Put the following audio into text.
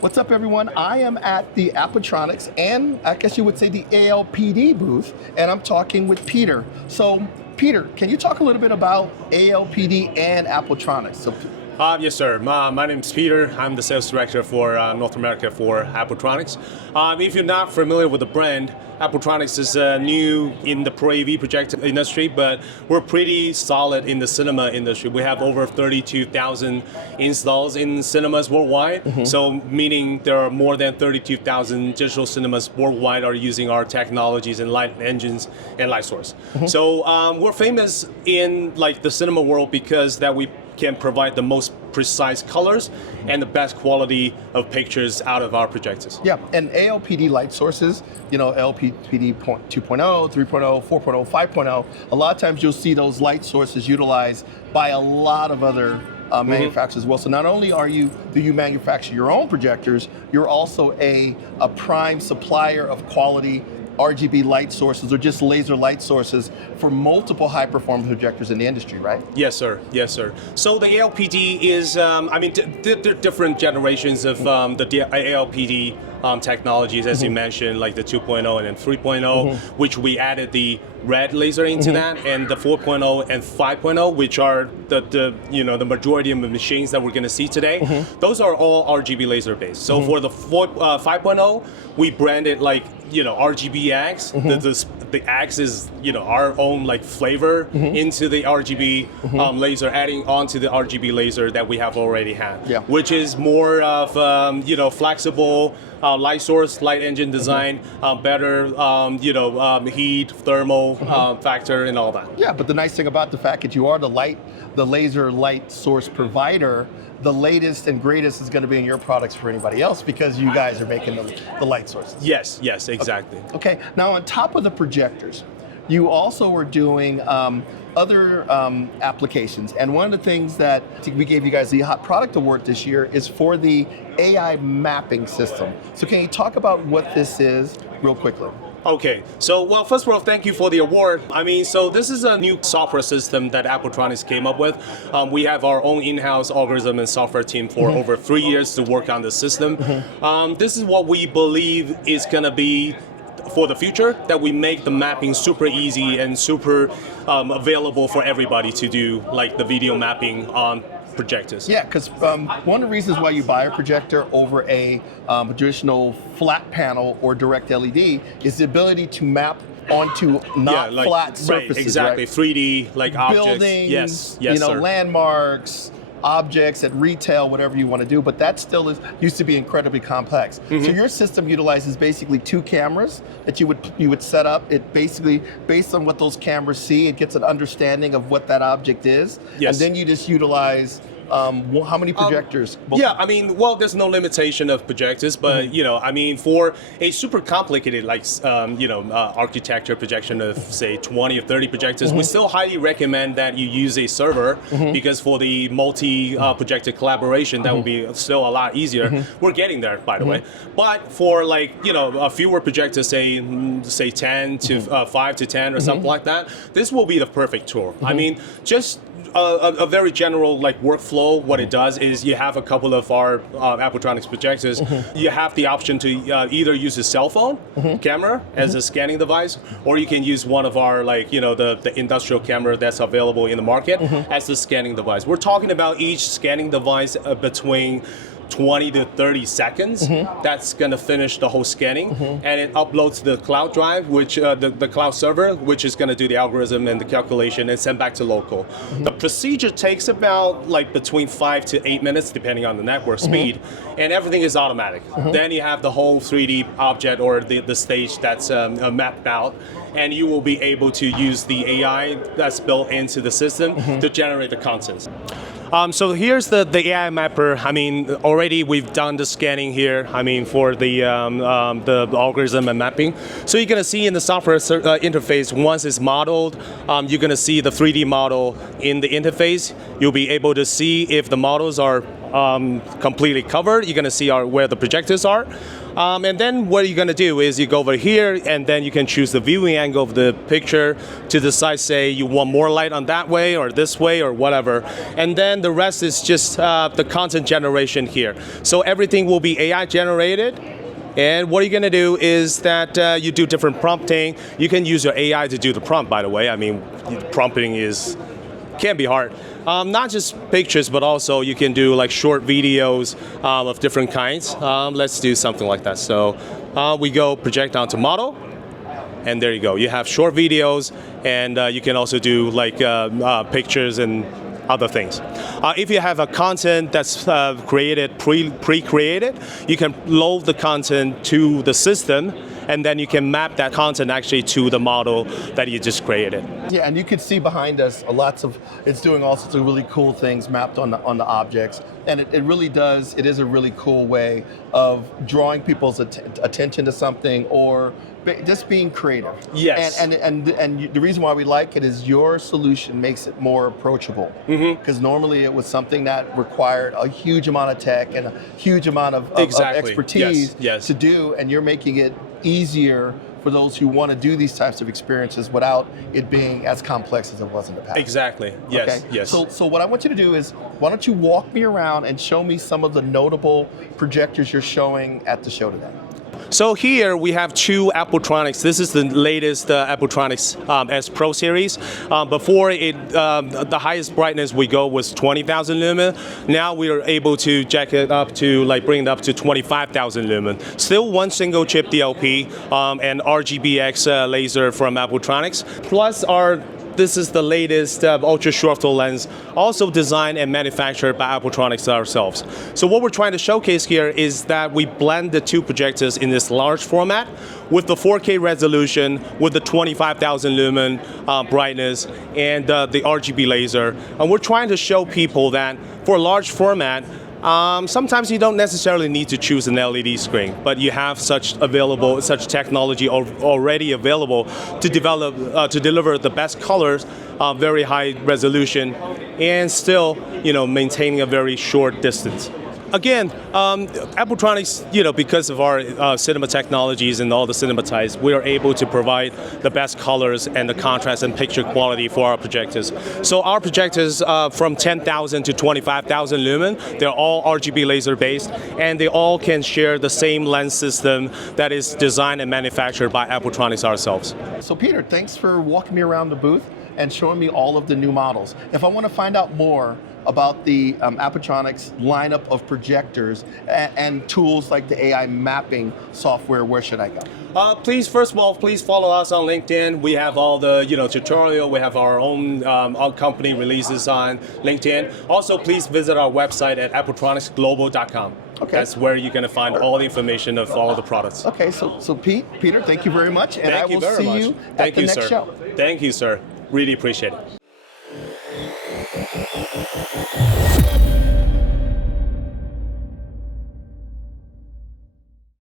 What's up, everyone? I am at the Appotronics and I guess you would say the ALPD booth, and I'm talking with Peter. So, Peter, can you talk a little bit about ALPD and Appotronics? Yes, sir. My name is Peter. I'm the sales director for North America for Appotronics. If you're not familiar with the brand, Appotronics is new in the Pro AV projector industry, but we're pretty solid in the cinema industry. We have over 32,000 installs in cinemas worldwide. So meaning there are more than 32,000 digital cinemas worldwide are using our technologies and light engines and light source. So we're famous in like the cinema world because that we can provide the most precise colors and the best quality of pictures out of our projectors. Yeah, and ALPD light sources, you know, LPD 2.0, 3.0, 4.0, 5.0, a lot of times you'll see those light sources utilized by a lot of other manufacturers as well. So not only do you manufacture your own projectors, you're also a prime supplier of quality RGB light sources or just laser light sources for multiple high performance projectors in the industry, right? Yes, sir. Yes, sir. So the ALPD is, there are different generations of the ALPD technologies, as you mentioned, like the 2.0 and then 3.0, which we added the red laser into that, and the 4.0 and 5.0, which are the majority of the machines that we're going to see today. Those are all RGB laser based. So for the 5.0, we branded like RGB X. The X is our own like flavor into the RGB laser, adding onto the RGB laser that we have already had, which is more of flexible light source, light engine design, better heat, thermal factor, and all that. Yeah, but the nice thing about the fact that you are the laser light source provider, the latest and greatest is going to be in your products for anybody else because you guys are making the light sources. Yes, exactly. Okay, now on top of the projectors, you also were doing other applications, and one of the things that we gave you guys the Hot Product Award this year is for the AI mapping system. So can you talk about what this is real quickly? Okay, so well, first of all, thank you for the award. So this is a new software system that Appotronics came up with. We have our own in-house algorithm and software team for over 3 years to work on the system. This is what we believe is going to be for the future, that we make the mapping super easy and super available for everybody to do, like the video mapping on projectors. Yeah, because one of the reasons why you buy a projector over a traditional flat panel or direct LED is the ability to map onto flat surfaces. Right, exactly, right? 3D like objects. Buildings, yes, sir. Landmarks, objects at retail, whatever you want to do, but that still used to be incredibly complex. So your system utilizes basically two cameras that you would set up. It basically, based on what those cameras see, it gets an understanding of what that object is, and then you just utilize how many projectors? There's no limitation of projectors, but for a super complicated architecture projection of say 20 or 30 projectors, we still highly recommend that you use a server because for the multi-projector collaboration, that will be still a lot easier. We're getting there, by the way. But for a fewer projectors, say 10 to 5 to 10 or something like that, this will be the perfect tool. Just a very general workflow. What it does is you have a couple of our Appotronics projectors. You have the option to either use a cell phone camera as a scanning device, or you can use one of our the industrial camera that's available in the market as the scanning device. We're talking about each scanning device between 20 to 30 seconds. That's going to finish the whole scanning, and it uploads to the cloud drive, which the cloud server, which is going to do the algorithm and the calculation and send back to local. The procedure takes about between 5 to 8 minutes, depending on the network speed, and everything is automatic. Then you have the whole 3D object or the stage that's mapped out, and you will be able to use the AI that's built into the system to generate the contents. So here's the AI mapper. Already we've done the scanning here. For the algorithm and mapping. So you're gonna see in the software interface, once it's modeled, you're gonna see the 3D model in the interface. You'll be able to see if the models are completely covered. You're gonna see where the projectors are. And then what you're gonna do is you go over here and then you can choose the viewing angle of the picture to decide, say you want more light on that way or this way or whatever. And then the rest is just the content generation here. So everything will be AI generated. And what you're gonna do is that you do different prompting. You can use your AI to do the prompt, by the way. I mean, prompting can be hard. Not just pictures, but also you can do like short videos of different kinds. Let's do something like that. So we go project onto model, and there you go. You have short videos, and you can also do like pictures and other things. If you have a content that's created, pre-created, you can load the content to the system, and then you can map that content actually to the model that you just created. Yeah, and you can see behind us it's doing all sorts of really cool things mapped on the objects, and it really does. It is a really cool way of drawing people's attention to something or just being creative. Yes. And the reason why we like it is your solution makes it more approachable. Because normally it was something that required a huge amount of tech and a huge amount of expertise to do, and you're making it easier for those who want to do these types of experiences without it being as complex as it was in the past. Exactly. Yes. Okay? Yes. So what I want you to do is, why don't you walk me around and show me some of the notable projectors you're showing at the show today? So here we have two Appotronics. This is the latest Appotronics S Pro series. Before the highest brightness we go was 20,000 lumen. Now we are able to jack it up to bring it up to 25,000 lumen. Still one single chip DLP and RGBX laser from Appotronics. Plus this is the latest ultra short field lens, also designed and manufactured by Appotronics ourselves. So what we're trying to showcase here is that we blend the two projectors in this large format with the 4K resolution, with the 25,000 lumen brightness, and the RGB laser. And we're trying to show people that for a large format, sometimes you don't necessarily need to choose an LED screen, but you have such technology already available to deliver the best colors, very high resolution, and still, maintaining a very short distance. Again, Appotronics, because of our cinema technologies and all the cinema ties, we are able to provide the best colors and the contrast and picture quality for our projectors. So our projectors from 10,000 to 25,000 lumen, they're all RGB laser based, and they all can share the same lens system that is designed and manufactured by Appotronics ourselves. So Peter, thanks for walking me around the booth and showing me all of the new models. If I want to find out more about the Appotronics lineup of projectors and tools like the AI mapping software, where should I go? Please follow us on LinkedIn. We have all the tutorial. We have our own company releases on LinkedIn. Also, please visit our website at appotronicsglobal.com. Okay. That's where you're going to find all the information of all of the products. Okay, so Peter, thank you very much, and I will see you at the next show. Thank you, sir. Really appreciate it.